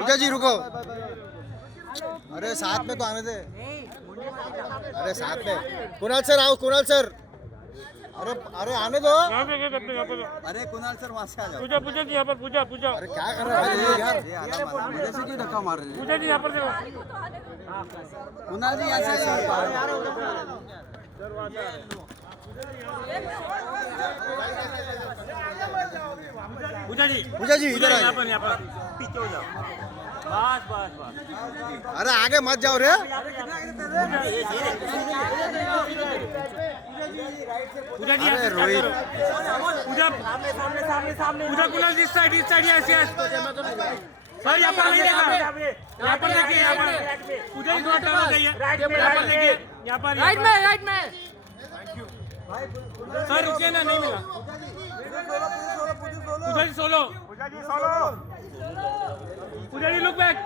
पूजा जी रुको। अरे साथ में तो आने दे। अरे साथ में कुणाल सर आओ, कुणाल सर। अरे अरे आने दो। अरे कुणाल सर वहाँ से आ जाओ। पूजा पूजा जी यहाँ पर पूजा पूजा। अरे क्या कर रहे हो भाई यार? ये आला मार मुझे से क्यों धक्का मार रहे हैं? पूजा जी यहाँ पर देखो। कुणाल जी यहाँ से पूजा जी इधर यहाँ आइए। पर पीछे हो जाओ। बस बस बस। अरे आगे मत जाओ रे। पूजा जी अरे रोहित। पूजा पूजा कुणाल इस साइड यस यस। सर यहाँ पर नहीं देखा। यहाँ पर देखिए यहाँ पर पूजा जी थोड़ा टर्न हो जाइए। यहाँ पर देखिए यहाँ पर राइट में। सर रुकिए ना, नहीं मिला। पूजा जी सोलो। पूजा जी लुक बैक।